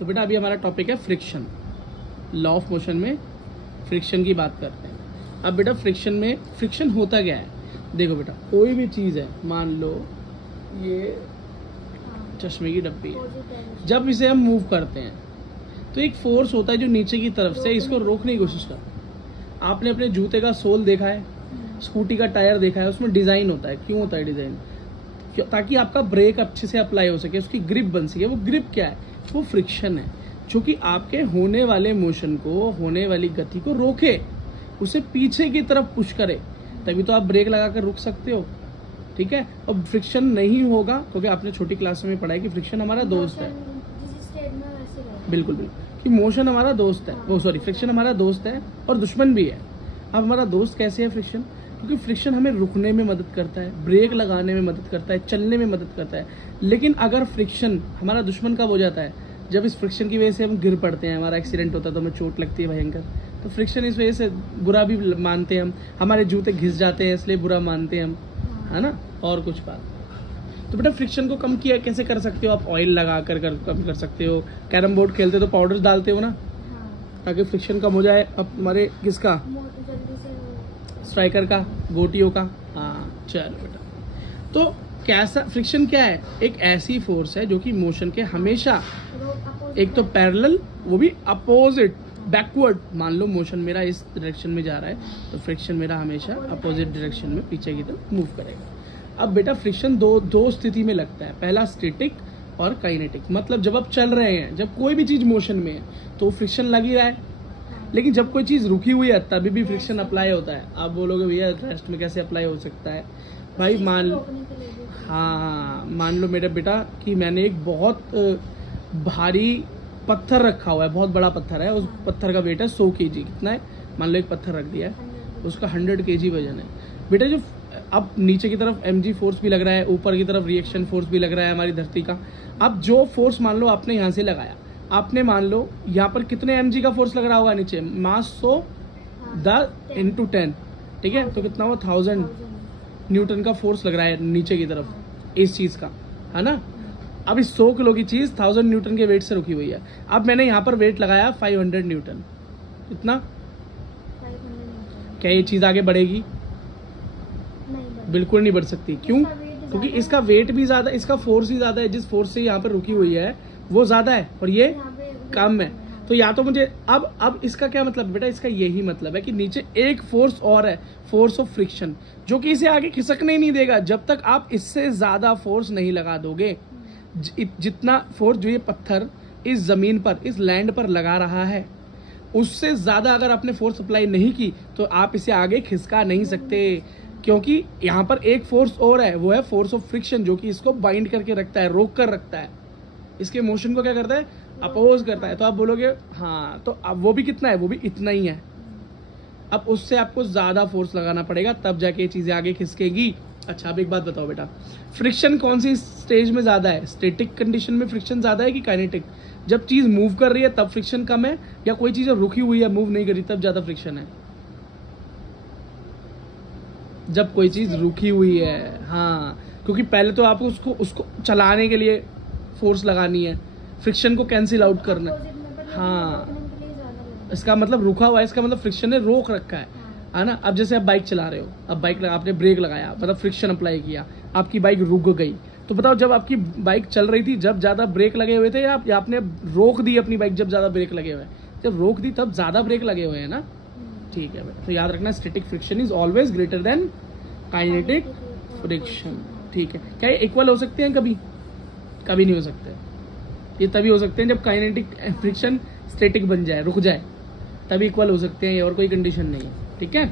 तो बेटा अभी हमारा टॉपिक है फ्रिक्शन। लॉ ऑफ मोशन में फ्रिक्शन की बात करते हैं। अब बेटा फ्रिक्शन होता क्या है? देखो बेटा, कोई भी चीज़ है, मान लो ये चश्मे की डब्बी है, जब इसे हम मूव करते हैं तो एक फोर्स होता है जो नीचे की तरफ से इसको रोकने की कोशिश करता है। आपने अपने जूते का सोल देखा है, स्कूटी का टायर देखा है, उसमें डिज़ाइन होता है। क्यों होता है डिज़ाइन? ताकि आपका ब्रेक अच्छे से अप्लाई हो सके, उसकी ग्रिप बन सके। वो ग्रिप क्या है? वो फ्रिक्शन है, जो कि आपके होने वाले मोशन को, होने वाली गति को रोके, उसे पीछे की तरफ पुश करे, तभी तो आप ब्रेक लगा कर रुक सकते हो। ठीक है। अब फ्रिक्शन नहीं होगा, क्योंकि आपने छोटी क्लास में पढ़ा है कि फ्रिक्शन हमारा दोस्त है। बिल्कुल बिल्कुल, कि मोशन हमारा दोस्त है, वो सॉरी फ्रिक्शन हमारा दोस्त है और दुश्मन भी है। अब हमारा दोस्त कैसे है फ्रिक्शन? क्योंकि फ्रिक्शन हमें रुकने में मदद करता है, ब्रेक लगाने में मदद करता है, चलने में मदद करता है। लेकिन अगर फ्रिक्शन हमारा दुश्मन कब हो जाता है? जब इस फ्रिक्शन की वजह से हम गिर पड़ते हैं, हमारा एक्सीडेंट होता है तो हमें चोट लगती है भयंकर। तो फ्रिक्शन इस वजह से बुरा भी मानते हैं हम, हमारे जूते घिस जाते हैं इसलिए बुरा मानते हैं हम, है ना। और कुछ बात। तो बेटा फ्रिक्शन को कम किया कैसे कर सकते हो आप? ऑयल लगा कर कम कर सकते हो। कैरम बोर्ड खेलते तो पाउडर डालते हो ना, ताकि फ्रिक्शन कम हो जाए। अब हमारे किसका? स्ट्राइकर का, गोटियों का। हाँ चलो बेटा, तो कैसा फ्रिक्शन क्या है? एक ऐसी फोर्स है जो कि मोशन के हमेशा एक तो पैरेलल, वो भी अपोजिट, बैकवर्ड। मान लो मोशन मेरा इस डायरेक्शन में जा रहा है, तो फ्रिक्शन मेरा हमेशा अपोजिट डायरेक्शन में पीछे की तरफ मूव करेगा। अब बेटा फ्रिक्शन दो स्थिति में लगता है। पहला स्टैटिक और काइनेटिक। मतलब जब आप चल रहे हैं, जब कोई भी चीज मोशन में है तो फ्रिक्शन लग ही रहा है। लेकिन जब कोई चीज रुकी हुई है तभी भी फ्रिक्शन अप्लाई होता है। आप बोलोगे भैया रेस्ट में कैसे अप्लाई हो सकता है? भाई मान लो मेरा बेटा कि मैंने एक बहुत भारी पत्थर रखा हुआ है, बहुत बड़ा पत्थर है, उस पत्थर का वेट है 100 kg। कितना है? मान लो एक पत्थर रख दिया है, उसका 100 kg वजन है। बेटा जो अब नीचे की तरफ mg फोर्स भी लग रहा है, ऊपर की तरफ रिएक्शन फोर्स भी लग रहा है हमारी धरती का। अब जो फोर्स मान लो आपने यहाँ से लगाया, आपने मान लो यहाँ पर कितने mg का फोर्स लग रहा होगा नीचे? मास 100 × 10। ठीक है, तो कितना हुआ? 1000 न्यूटन का फोर्स लग रहा है नीचे की तरफ इस चीज का, है ना। अब इस 100 किलो की चीज 1000 न्यूटन के वेट से रुकी हुई है। अब मैंने यहाँ पर वेट लगाया 500 न्यूटन। कितना? क्या ये चीज आगे बढ़ेगी? बिल्कुल नहीं बढ़ सकती। क्यों? क्योंकि इसका वेट भी ज्यादा, इसका फोर्स भी ज्यादा है। जिस फोर्स से यहाँ पर रुकी हुई है वो ज्यादा है और ये कम है। तो या तो मुझे अब इसका क्या मतलब बेटा? इसका यही मतलब है कि नीचे एक फोर्स और है, फोर्स ऑफ फ्रिक्शन, जो कि इसे आगे खिसकने ही नहीं देगा जब तक आप इससे ज्यादा फोर्स नहीं लगा दोगे। जितना फोर्स जो ये पत्थर इस जमीन पर, इस लैंड पर लगा रहा है, उससे ज्यादा अगर आपने फोर्स अप्लाई नहीं की तो आप इसे आगे खिसका नहीं सकते। क्योंकि यहाँ पर एक फोर्स और है, वो है फोर्स ऑफ फ्रिक्शन, जो कि इसको बाइंड करके रखता है, रोक कर रखता है। इसके मोशन को क्या करता है? अपोज करता है। तो आप बोलोगे हाँ, तो अब वो भी कितना है? वो भी इतना ही है। अब उससे आपको ज्यादा फोर्स लगाना पड़ेगा, तब जाके ये चीजें आगे खिसकेगी। अच्छा, अब एक बात बताओ बेटा, फ्रिक्शन कौन सी स्टेज में ज्यादा है? स्टैटिक कंडीशन में फ्रिक्शन ज्यादा है कि काइनेटिक? जब चीज मूव कर रही है तब फ्रिक्शन कम है, या कोई चीज रुकी हुई है, मूव नहीं कर रही, तब ज्यादा फ्रिक्शन है? जब कोई चीज रुकी हुई है। हाँ, क्योंकि पहले तो आपको उसको चलाने के लिए फोर्स लगानी है, फ्रिक्शन को कैंसिल आउट करना है। हाँ, इसका मतलब रुका हुआ है, इसका मतलब फ्रिक्शन ने रोक रखा है ना। अब जैसे आप बाइक चला रहे हो, अब बाइक आपने ब्रेक लगाया, मतलब फ्रिक्शन अप्लाई किया, आपकी बाइक रुक गई। तो बताओ, जब आपकी बाइक चल रही थी, जब ज्यादा ब्रेक लगे हुए थे, या आपने रोक दी अपनी बाइक जब ज्यादा ब्रेक लगे हुए? जब रोक दी तब ज्यादा ब्रेक लगे हुए हैं ना। ठीक है बेटा, तो याद रखना static friction is always greater than kinetic friction. ठीक है। क्या ये इक्वल हो सकते हैं? कभी नहीं हो सकते। ये तभी हो सकते हैं जब काइनेटिक फ्रिक्शन स्टैटिक बन जाए, रुक जाए, तभी इक्वल हो सकते हैं, और कोई कंडीशन नहीं है। ठीक है,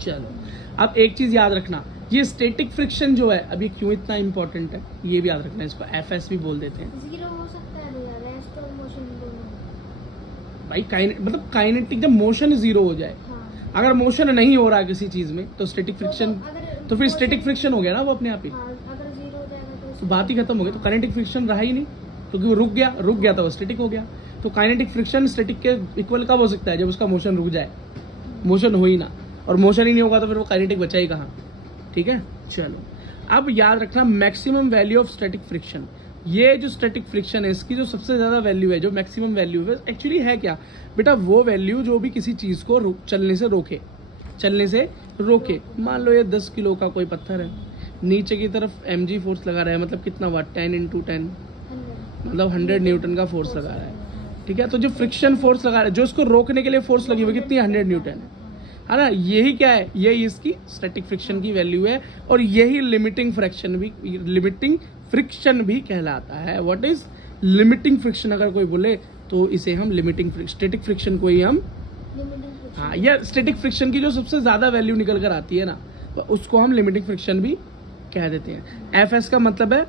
चलो अब एक चीज याद रखना, ये स्टैटिक फ्रिक्शन जो है, अब ये क्यों इतना इंपॉर्टेंट है ये भी याद रखना। इसको एफएस भी बोल देते हैं। जीरो हो सकता है भैया, रेस्ट और मोशन दोनों। भाई मतलब काइनेटिक जब मोशन जीरो हो जाए, हाँ। अगर मोशन नहीं हो रहा किसी चीज में तो स्टैटिक फ्रिक्शन, तो फिर स्टैटिक फ्रिक्शन हो गया ना वो अपने आप ही। हाँ, अगर जीरो हो जाएगा तो बात ही खत्म हो गई। तो काइनेटिक फ्रिक्शन रहा ही नहीं, क्योंकि वो रुक गया तो वो स्टैटिक हो गया। तो काइनेटिक फ्रिक्शन स्टैटिक के इक्वल कब हो सकता है? जब उसका मोशन रुक जाए, मोशन हो ही ना, और मोशन ही नहीं होगा तो फिर वो काइनेटिक बचा ही कहाँ। ठीक है, चलो अब याद रखना maximum value of static friction. ये जो स्टैटिक फ्रिक्शन है इसकी जो सबसे ज्यादा वैल्यू है, जो मैक्सिमम वैल्यू है, एक्चुअली है क्या बेटा, वो वैल्यू जो भी किसी चीज को चलने से रोके। मान लो ये 10 किलो का कोई पत्थर है, नीचे की तरफ mg फोर्स लगा रहा है, मतलब कितना वाट, 10 × 10 मतलब 100 न्यूटन का फोर्स लगा रहा है, ठीक है। तो जो फ्रिक्शन फोर्स लगा रहा है, जो इसको रोकने के लिए फोर्स लगी हुई कितनी, 100 न्यूटन है ना। यही क्या है, यही इसकी स्टैटिक फ्रिक्शन की वैल्यू है, और यही लिमिटिंग फ्रिक्शन भी कहलाता है। व्हाट इज लिमिटिंग फ्रिक्शन, अगर कोई बोले तो इसे हम स्टैटिक फ्रिक्शन को ही हम, हाँ, या स्टैटिक फ्रिक्शन की जो सबसे ज्यादा वैल्यू निकल कर आती है ना, उसको हम लिमिटिंग फ्रिक्शन भी कह देते हैं। Fs का मतलब है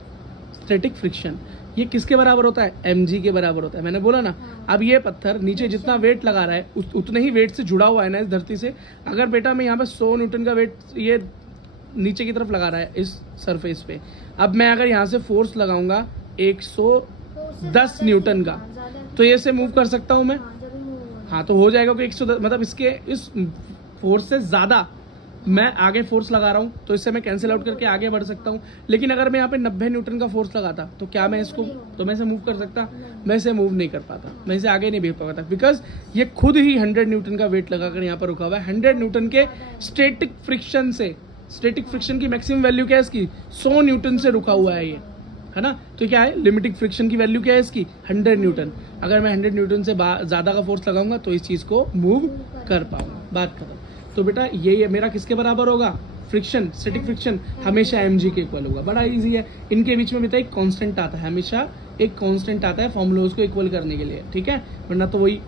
स्टैटिक फ्रिक्शन। ये किसके बराबर होता है, mg के बराबर होता है। मैंने बोला ना, अब ये पत्थर नीचे जितना वेट लगा रहा है उतने ही वेट से जुड़ा हुआ है ना इस धरती से। अगर बेटा मैं यहाँ पे 100 न्यूटन का वेट ये नीचे की तरफ लगा रहा है इस सरफेस पे, अब मैं अगर यहाँ से फोर्स लगाऊंगा 110 न्यूटन का, तो ये से मूव कर सकता हूँ मैं, हाँ, तो हो जाएगा कि 110, मतलब इसके इस फोर्स से ज्यादा मैं आगे फोर्स लगा रहा हूँ, तो इससे मैं कैंसिल आउट करके आगे बढ़ सकता हूँ। लेकिन अगर मैं यहाँ पे 90 न्यूटन का फोर्स लगाता तो क्या मैं इसको, तो मैं इसे मूव कर सकता, मैं इसे मूव नहीं कर पाता, मैं इसे आगे नहीं भेज पाता, बिकॉज ये खुद ही 100 न्यूटन का वेट लगाकर यहाँ पर रुका हुआ है। 100 न्यूटन के स्टैटिक फ्रिक्शन से, स्टैटिक फ्रिक्शन की मैक्सिमम वैल्यू क्या है इसकी, 100 न्यूटन से रुका हुआ है ये, है ना। तो क्या है, लिमिटिंग फ्रिक्शन की वैल्यू क्या है इसकी, 100 न्यूटन। अगर मैं 100 न्यूटन से ज्यादा का फोर्स लगाऊंगा तो इस चीज को मूव कर पाऊंगा। बात करो तो बेटा ये मेरा किसके बराबर होगा, फ्रिक्शन, स्टैटिक फ्रिक्शन हमेशा mg के इक्वल होगा। बड़ा इजी है। इनके बीच में बेटा एक कांस्टेंट आता है, हमेशा एक कांस्टेंट आता है फॉर्मूलाज को इक्वल करने के लिए, ठीक है, वरना तो वही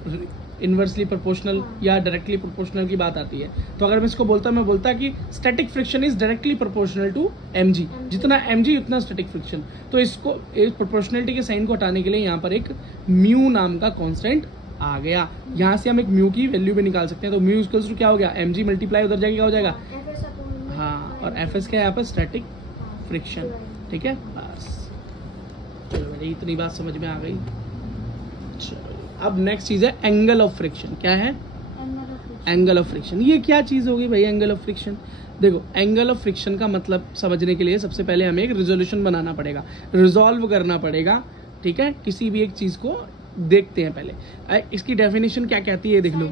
इनवर्सली प्रोपोर्शनल या डायरेक्टली प्रोपोर्शनल की बात आती है। तो अगर मैं इसको मैं बोलता कि static friction is directly proportional to mg, जितना mg उतना स्टैटिक फ्रिक्शन। तो इसको इस प्रोपोर्शनलिटी के साइन को हटाने के लिए यहाँ पर एक म्यू नाम का कांस्टेंट आ गया। यहाँ से हम एक म्यू की वैल्यू भी निकाल सकते हैं। तो म्यू इक्वल्स टू क्या हो गया, mg मल्टीप्लाई उधर जाके क्या हो जाएगा, हाँ, और fs क्या है यहाँ पर, स्टैटिक फ्रिक्शन, ठीक है। बस चलो बेटा इतनी बात समझ में आ गई। चलो अब नेक्स्ट चीज है एंगल ऑफ फ्रिक्शन। क्या है, एंगल ऑफ फ्रिक्शन। ये क्या चीज होगी भाई, एंगल ऑफ फ्रिक्शन। देखो एंगल ऑफ फ्रिक्शन का मतलब समझने के लिए सबसे पहले हमें एक रिजोल्यूशन बनाना पड़ेगा, रिजॉल्व करना पड़ेगा, ठीक है। किसी भी एक चीज को देखते हैं पहले, इसकी डेफिनेशन क्या कहती है, देख लो।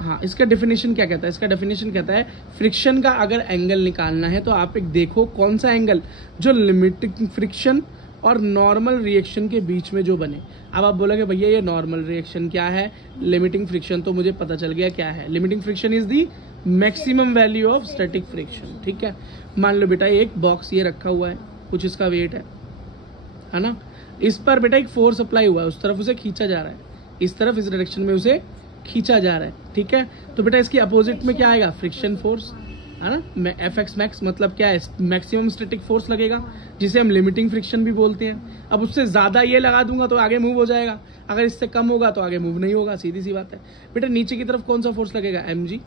हाँ, इसका डेफिनेशन क्या कहता है, इसका डेफिनेशन कहता है फ्रिक्शन का अगर एंगल निकालना है तो आप एक देखो कौन सा एंगल जो लिमिटिंग फ्रिक्शन और नॉर्मल रिएक्शन के बीच में जो बने। अब आप बोलोगे भैया ये नॉर्मल रिएक्शन क्या है, लिमिटिंग फ्रिक्शन तो मुझे पता चल गया क्या है। Limiting friction is the maximum value of static friction, ठीक है। मान लो बेटा एक बॉक्स ये रखा हुआ है, कुछ इसका वेट है ना, इस पर बेटा एक फोर्स अप्लाई हुआ है, उस तरफ उसे खींचा जा रहा है, इस तरफ इस डायरेक्शन में उसे खींचा जा रहा है, ठीक है। तो बेटा इसकी अपोजिट में क्या आएगा, फ्रिक्शन फोर्स, है ना। Fx मैक्स मतलब क्या है, मैक्सिमम स्टैटिक फोर्स लगेगा, जिसे हम लिमिटिंग फ्रिक्शन भी बोलते हैं। अब उससे ज्यादा ये लगा दूंगा तो आगे मूव हो जाएगा, अगर इससे कम होगा तो आगे मूव नहीं होगा, सीधी सी बात है। बेटा नीचे की तरफ कौन सा फोर्स लगेगा, mg,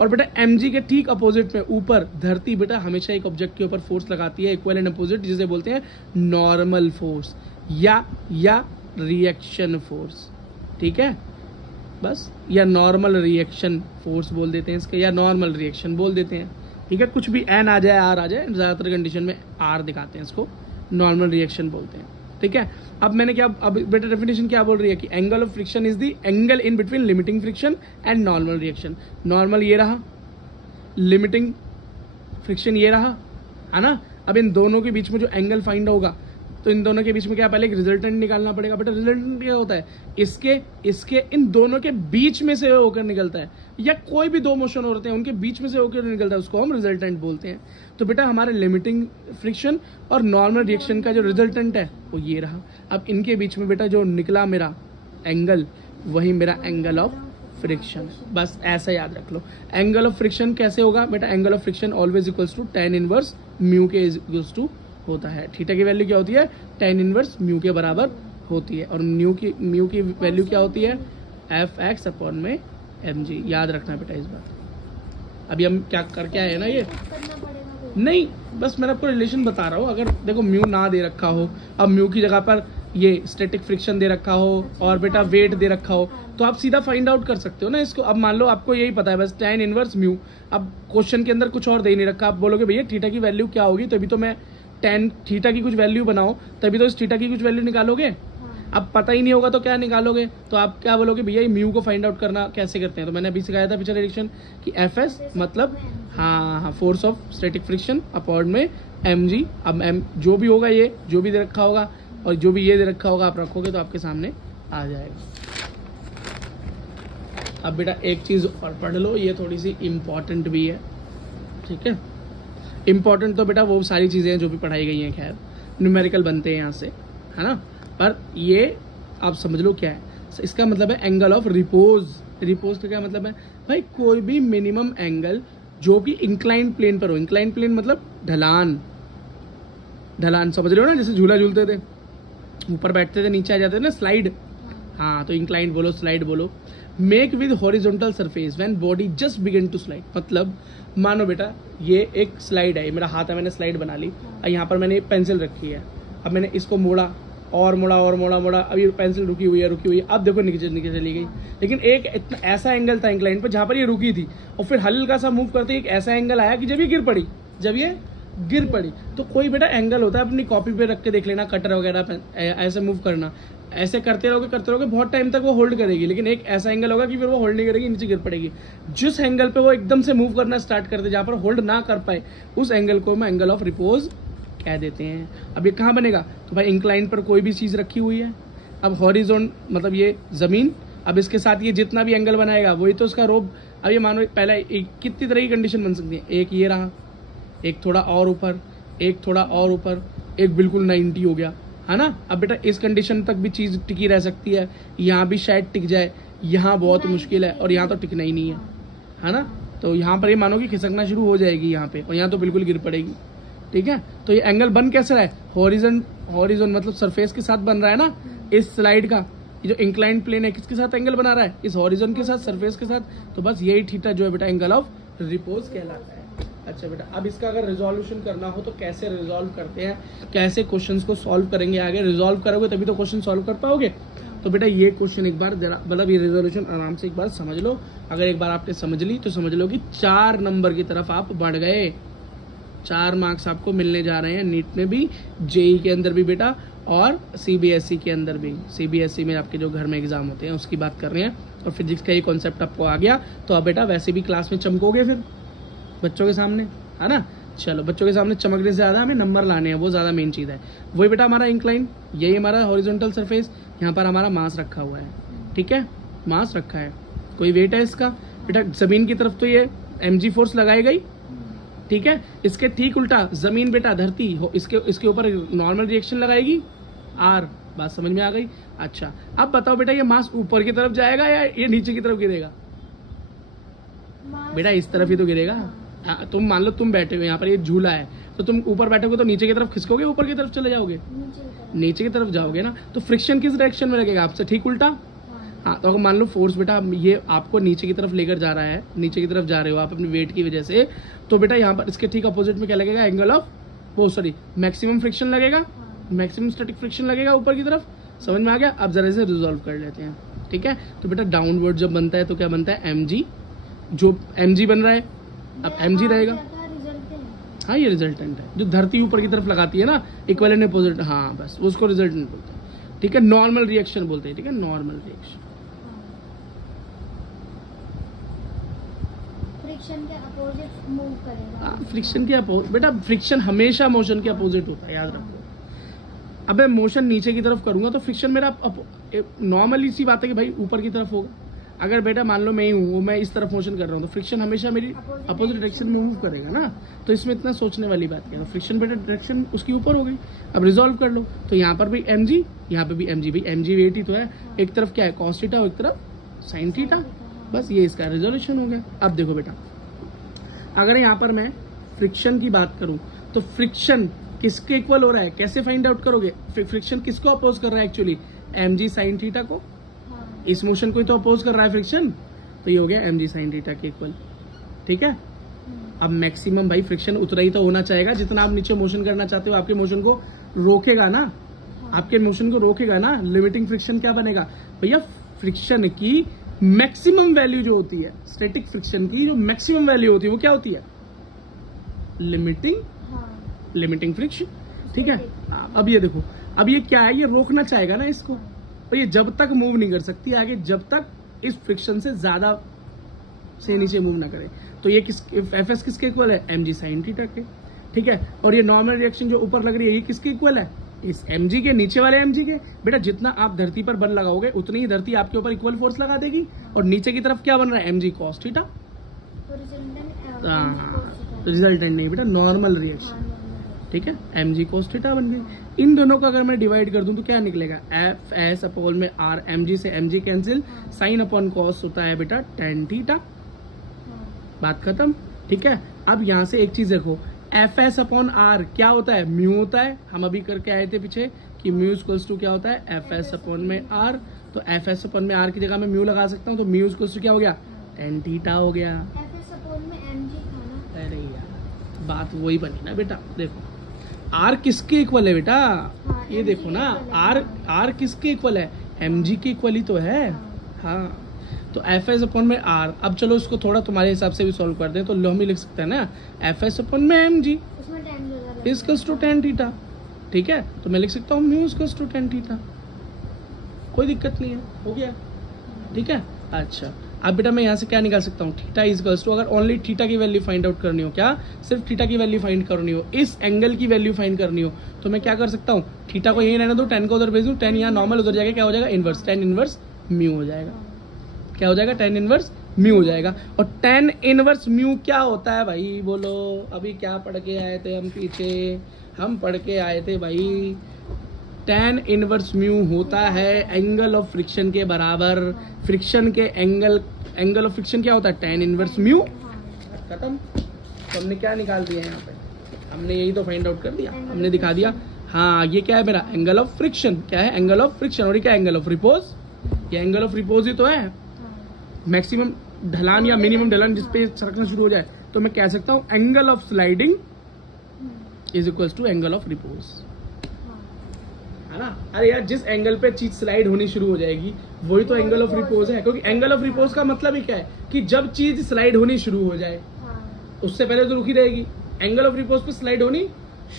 और बेटा mg के ठीक अपोजिट में ऊपर धरती बेटा हमेशा एक ऑब्जेक्ट के ऊपर फोर्स लगाती है, इक्वल एंड अपोजिट, जिसे बोलते हैं नॉर्मल फोर्स या रिएक्शन फोर्स, ठीक है। बस, या नॉर्मल रिएक्शन फोर्स बोल देते हैं इसके, या नॉर्मल रिएक्शन बोल देते हैं, ठीक है। कुछ भी एन आ जाए, आर आ जाए, ज्यादातर कंडीशन में आर दिखाते हैं, इसको नॉर्मल रिएक्शन बोलते हैं, ठीक है। अब मैंने क्या, अब बेटा डेफिनेशन क्या बोल रही है कि angle of friction is the angle in between limiting friction and normal reaction. Normal ये रहा, लिमिटिंग फ्रिक्शन ये रहा, है ना। अब इन दोनों के बीच में जो एंगल फाइंड होगा, तो इन दोनों के बीच में क्या, पहले एक रिजल्टेंट निकालना पड़ेगा। बेटा रिजल्टेंट क्या होता है, इसके इन दोनों के बीच में से होकर निकलता है, या कोई भी दो मोशन होते हैं उनके बीच में से होकर निकलता है, उसको हम रिजल्टेंट बोलते हैं। तो बेटा हमारे लिमिटिंग फ्रिक्शन और नॉर्मल रिएक्शन का जो रिजल्टेंट है वो ये रहा। अब इनके बीच में बेटा जो निकला मेरा एंगल, वही मेरा एंगल ऑफ फ्रिक्शन है। बस ऐसा याद रख लो। एंगल ऑफ फ्रिक्शन कैसे होगा बेटा, angle of friction always equals to tan inverse mu के इक्वल्स टू होता है। थीटा की वैल्यू क्या होती है, tan इनवर्स म्यू के बराबर होती है, और म्यू की वैल्यू क्या होती है, Fx अपॉन में mg। याद रखना बेटा इस बात। अभी हम क्या करके आए हैं ना, ये नहीं, बस मैं आपको रिलेशन बता रहा हूँ। अगर देखो म्यू ना दे रखा हो, अब म्यू की जगह पर ये स्टैटिक फ्रिक्शन दे रखा हो और बेटा वेट दे रखा हो, तो आप सीधा फाइंड आउट कर सकते हो ना इसको। अब मान लो आपको यही पता है बस tan इनवर्स म्यू, अब क्वेश्चन के अंदर कुछ और दे नहीं रखा, आप बोलोगे भैया थीटा की वैल्यू क्या होगी, तो अभी तो मैं tan थीटा की कुछ वैल्यू बनाओ तभी तो इस थीटा की कुछ वैल्यू निकालोगे। हाँ। अब पता ही नहीं होगा तो क्या निकालोगे, तो आप क्या बोलोगे भैया ये म्यू को फाइंड आउट करना कैसे करते हैं। तो मैंने अभी सिखाया था पिछले एडिक्शन कि एफएस मतलब हाँ force of static friction upon में mg। अब m जो भी होगा ये जो भी दे रखा होगा और जो भी ये दे रखा होगा आप रखोगे तो आपके सामने आ जाएगा। अब बेटा एक चीज़ और पढ़ लो, ये थोड़ी सी इम्पॉर्टेंट भी है, ठीक है। इम्पॉर्टेंट तो बेटा वो सारी चीज़ें हैं जो भी पढ़ाई गई हैं, खैर न्यूमेरिकल बनते हैं यहाँ से, है ना। पर ये आप समझ लो क्या है इसका मतलब है एंगल ऑफ रिपोज। रिपोज का क्या मतलब है भाई, कोई भी मिनिमम एंगल जो कि इंक्लाइन प्लेन पर हो। इंक्लाइन प्लेन मतलब ढलान, ढलान समझ रहे हो ना, जैसे झूला झूलते थे, ऊपर बैठते थे नीचे आ जाते थे ना, स्लाइड। हाँ तो इंक्लाइन बोलो, स्लाइड बोलो। Make with horizontal surface when body just begin to slide. मतलब मानो बेटा ये एक स्लाइड है, मेरा हाथ है, मैंने स्लाइड बना ली, यहाँ पर मैंने पेंसिल रखी है, अब मैंने इसको मोड़ा और मोड़ा और मोड़ा, अब ये पेंसिल रुकी हुई है, अब देखो नीचे चली गई। लेकिन एक इतना ऐसा एंगल था इंक्लाइन पर जहाँ पर ये रुकी थी, और फिर हल्का सा मूव करते एक ऐसा एंगल आया कि जब ये गिर पड़ी। तो कोई बेटा एंगल होता है, अपनी कॉपी पे रख के देख लेना, कटर वगैरह ऐसे मूव करना, ऐसे करते रहोगे बहुत टाइम तक वो होल्ड करेगी। लेकिन एक ऐसा एंगल होगा कि फिर वो होल्ड नहीं करेगी, नीचे गिर पड़ेगी। जिस एंगल पे वो एकदम से मूव करना स्टार्ट करते जहाँ पर होल्ड ना कर पाए, उस एंगल को हम एंगल ऑफ रिपोज कह देते हैं। अब ये कहाँ बनेगा, तो भाई इंक्लाइन पर कोई भी चीज़ रखी हुई है, अब हॉरिजॉन मतलब ये जमीन, अब इसके साथ ये जितना भी एंगल बनाएगा वही तो उसका रोब। अब ये मानो पहले कितनी तरह की कंडीशन बन सकती है, एक ये रहा, एक थोड़ा और ऊपर, एक थोड़ा और ऊपर, एक बिल्कुल 90 हो गया, है ना। अब बेटा इस कंडीशन तक भी चीज़ टिकी रह सकती है, यहाँ भी शायद टिक जाए, यहाँ बहुत मुश्किल है, और यहाँ तो टिकना ही नहीं है ना। तो यहाँ पर ये मानो कि खिसकना शुरू हो जाएगी यहाँ पे, और यहाँ तो बिल्कुल गिर पड़ेगी, ठीक है। तो ये एंगल बन कैसे रहा है, हॉरिजॉन मतलब सरफेस के साथ बन रहा है ना। इस स्लाइड का ये जो इंक्लाइन प्लेन है किसके साथ एंगल बना रहा है, इस हॉरिजॉन के साथ, सरफेस के साथ। तो बस यही थीटा जो है बेटा एंगल ऑफ रिपोज कहलाता है। अच्छा बेटा अब इसका अगर रिजोल्यूशन करना हो तो कैसे रिजोल्व करते हैं, कैसे क्वेश्चंस को सॉल्व करेंगे, आगे रिजोल्व करोगे तभी तो क्वेश्चन सॉल्व कर पाओगे। तो बेटा ये क्वेश्चन एक बार मतलब ये रिजोल्यूशन आराम से एक बार समझ लो। अगर एक बार आपने समझ ली तो समझ लो कि 4 नंबर की तरफ आप बढ़ गए। 4 मार्क्स आपको मिलने जा रहे हैं नीट में भी, जेई के अंदर भी बेटा, और सीबीएसई के अंदर भी। सीबीएसई में आपके जो घर में एग्जाम होते हैं उसकी बात कर रहे हैं। और फिजिक्स का ये कॉन्सेप्ट आपको आ गया तो अब बेटा वैसे भी क्लास में चमकोगे फिर बच्चों के सामने, है ना। चलो बच्चों के सामने चमकने से ज़्यादा हमें नंबर लाने हैं, वो ज़्यादा मेन चीज़ है। वही बेटा हमारा इंक्लाइन, यही हमारा हॉरिजॉन्टल सरफेस, यहाँ पर हमारा मास रखा हुआ है, ठीक है, मास रखा है, कोई वेट है इसका बेटा। ज़मीन की तरफ तो ये mg फोर्स लगाई गई, ठीक है। इसके ठीक उल्टा जमीन बेटा धरती हो, इसके ऊपर नॉर्मल रिएक्शन लगाएगी r। बात समझ में आ गई। अच्छा अब बताओ बेटा ये मास ऊपर की तरफ जाएगा या ये नीचे की तरफ गिरेगा, बेटा इस तरफ ही तो गिरेगा। तुम मान लो तुम बैठे हो यहाँ पर, ये झूला है, तो तुम ऊपर बैठोगे तो नीचे की तरफ खिसकोगे, ऊपर की तरफ चले जाओगे, नीचे की तरफ जाओगे ना। तो फ्रिक्शन किस डायरेक्शन में लगेगा, आपसे ठीक उल्टा। हाँ तो अगर मान लो फोर्स बेटा ये आपको नीचे की तरफ लेकर जा रहा है, नीचे की तरफ जा रहे हो आप अपनी वेट की वजह से, तो बेटा यहाँ पर इसके ठीक अपोजिट में क्या लगेगा, एंगल ऑफ मैक्सिमम फ्रिक्शन लगेगा, मैक्सिमम स्टैटिक फ्रिक्शन लगेगा ऊपर की तरफ। समझ में आ गया। अब जरा से रिजॉल्व कर लेते हैं, ठीक है। तो बेटा डाउनवर्ड जब बनता है तो क्या बनता है, mg, जो mg बन रहा है अब mg रहेगा। हाँ ये रिजल्टेंट है, जो धरती ऊपर की तरफ लगाती है ना, इक्विवेलेंट अपोजिट, हाँ बस उसको रिजल्टेंट बोलते हैं, ठीक है। नॉर्मल रिएक्शन बोलते हैं, ठीक है, नॉर्मल रिएक्शन। फ्रिक्शन के अपोजिट मूव करेगा। फ्रिक्शन के अपोजिट बेटा, फ्रिक्शन हमेशा मोशन के अपोजिट होता है, याद रखो। अबे मोशन नीचे की तरफ करूंगा तो फ्रिक्शन मेरा नॉर्मली सी बात है कि भाई ऊपर की तरफ होगा। अगर बेटा मान लो मैं ही हूँ, मैं इस तरफ मोशन कर रहा हूँ, तो फ्रिक्शन हमेशा मेरी अपोजिट डायरेक्शन में मूव करेगा ना। तो इसमें इतना सोचने वाली बात क्या है, फ्रिक्शन बेटा डायरेक्शन उसकी ऊपर हो गई। अब रिजॉल्व कर लो, तो यहाँ पर भी mg, यहाँ पे भी mg, भाई mg वेट ही तो है, एक तरफ क्या है cos थीटा और एक तरफ sin थीटा, बस ये इसका रिजोल्यूशन हो गया। अब देखो बेटा अगर यहाँ पर मैं फ्रिक्शन की बात करूँ तो फ्रिक्शन किसके इक्वल हो रहा है, कैसे फाइंड आउट करोगे, फ्रिक्शन किसको अपोज कर रहा है एक्चुअली, mg sin थीटा को, इस मोशन को ही तो अपोज कर रहा है फ्रिक्शन, तो ये हो गया mg sin थीटा के इक्वल, ठीक है। अब मैक्सिमम भाई फ्रिक्शन उतना ही तो होना चाहेगा जितना आप नीचे मोशन करना चाहते हो, आपके मोशन को रोकेगा ना, आपके मोशन को रोकेगा ना। लिमिटिंग फ्रिक्शन क्या बनेगा भैया, फ्रिक्शन की मैक्सिमम वैल्यू जो होती है, स्टैटिक फ्रिक्शन की जो मैक्सिमम वैल्यू होती है वो क्या होती है, लिमिटिंग फ्रिक्शन। ठीक है। अब ये देखो, अब ये क्या है, ये रोकना चाहेगा ना इसको, और ये जब तक मूव नहीं कर सकती आगे जब तक इस फ्रिक्शन से ज्यादा से नीचे मूव ना करे। तो ये एफ किसके इक्वल है, mg sin थीटा के, ठीक है। और ये नॉर्मल रिएक्शन जो ऊपर लग रही है ये किसके इक्वल है, इस mg के, नीचे वाले mg के। बेटा जितना आप धरती पर बल लगाओगे उतनी ही धरती आपके ऊपर इक्वल फोर्स लगा देगी, और नीचे की तरफ क्या बन रहा है, mg cos थीटा। रिजल्टेंट नहीं बेटा, नॉर्मल रिएक्शन, ठीक है, mg cos थीटा बन गई। इन दोनों का अगर मैं डिवाइड कर दूं तो क्या निकलेगा, एफ एस अपॉन में आर, mg से mg cancel, sine upon cos होता है बेटा tan थीटा, बात खत्म, ठीक है। अब यहाँ से एक चीज देखो, एफ एस अपॉन आर क्या होता है, म्यू होता है। हम अभी करके आए थे पीछे कि म्यू इक्वल्स टू क्या होता है, एफ एस अपॉन में आर। तो एफ एस अपॉन में आर की जगह मैं म्यू लगा सकता हूँ, तो म्यू इक्वल्स टू क्या हो गया, tan थीटा हो गया। अरे यार बात वही बनी ना बेटा, देखो आर किसके इक्वल है बेटा, ये देखो ना, आर किसके इक्वल है, mg के इक्वल ही तो है। हाँ, तो एफ एस अपॉन में आर। अब चलो इसको थोड़ा तुम्हारे हिसाब से भी सॉल्व कर दे, तो हम ही लिख सकते हैं ना, एफ एस अपॉन में mg equals to tan theta, ठीक है। तो मैं लिख सकता हूँ mu equals to tan theta, कोई दिक्कत नहीं है, हो गया, ठीक है। अच्छा अब बेटा मैं यहाँ से क्या निकाल सकता हूँ, थीटा इक्वल्स टू, अगर ओनली थीटा की वैल्यू फाइंड आउट करनी हो, क्या सिर्फ थीटा की वैल्यू फाइंड करनी हो, इस एंगल की वैल्यू फाइंड करनी हो, तो मैं क्या कर सकता हूँ, थीटा को यही रहने दो, tan को उधर भेज दूँ, tan यहाँ नॉर्मल उधर जाएगा, क्या हो जाएगा, इनवर्स, tan इनवर्स म्यू हो जाएगा, क्या हो जाएगा, tan इनवर्स म्यू हो जाएगा। और tan इनवर्स म्यू क्या होता है भाई, बोलो, अभी क्या पढ़ के आए थे हम पीछे, हम पढ़ के आए थे भाई, tan इनवर्स म्यू होता है एंगल ऑफ फ्रिक्शन के बराबर, फ्रिक्शन के एंगल ऑफ फ्रिक्शन क्या होता है, tan इनवर्स म्यू, खत्म। तो हमने क्या निकाल दिया यहाँ पे, हमने यही तो फाइंड आउट कर दिया, हमने दिखा दिया। हाँ ये क्या है मेरा, एंगल ऑफ फ्रिक्शन, क्या है, एंगल ऑफ फ्रिक्शन, और ये क्या, एंगल ऑफ रिपोज, ये एंगल ऑफ रिपोज ही तो है। मैक्सिमम ढलान या मिनिमम ढलान जिसपे सरकना शुरू हो जाए, तो मैं कह सकता हूँ angle of sliding is equals to angle of repose, है ना। अरे यार जिस एंगल पे चीज स्लाइड होनी शुरू हो जाएगी वही तो एंगल ऑफ रिपोज है, क्योंकि एंगल ऑफ रिपोज का मतलब ही क्या है कि जब चीज स्लाइड होनी शुरू हो जाए, उससे पहले तो रुकी रहेगी, एंगल ऑफ रिपोज पे स्लाइड होनी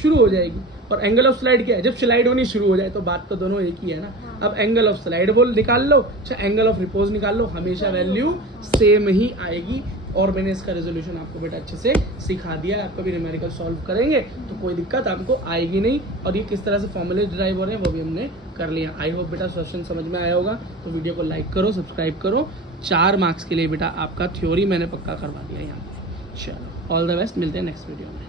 शुरू हो जाएगी। और एंगल ऑफ स्लाइड क्या है, जब स्लाइड होनी शुरू हो जाए, तो बात तो दोनों एक ही है ना। अब एंगल ऑफ स्लाइड बोल निकाल लो, चाहे एंगल ऑफ रिपोज निकाल लो, हमेशा वैल्यू सेम ही आएगी। और मैंने इसका रेजोल्यूशन आपको बेटा अच्छे से सिखा दिया, आपको भी न्यूमेरिकल सॉल्व करेंगे तो कोई दिक्कत आपको आएगी नहीं। और ये किस तरह से फॉर्मूले डिराइव हो रहे हैं वो भी हमने कर लिया। आई होप बेटा क्वेश्चन समझ में आया होगा, तो वीडियो को लाइक करो, सब्सक्राइब करो। 4 मार्क्स के लिए बेटा आपका थ्योरी मैंने पक्का करवा दिया यहाँ पे। चलो ऑल द बेस्ट, मिलते हैं नेक्स्ट वीडियो में।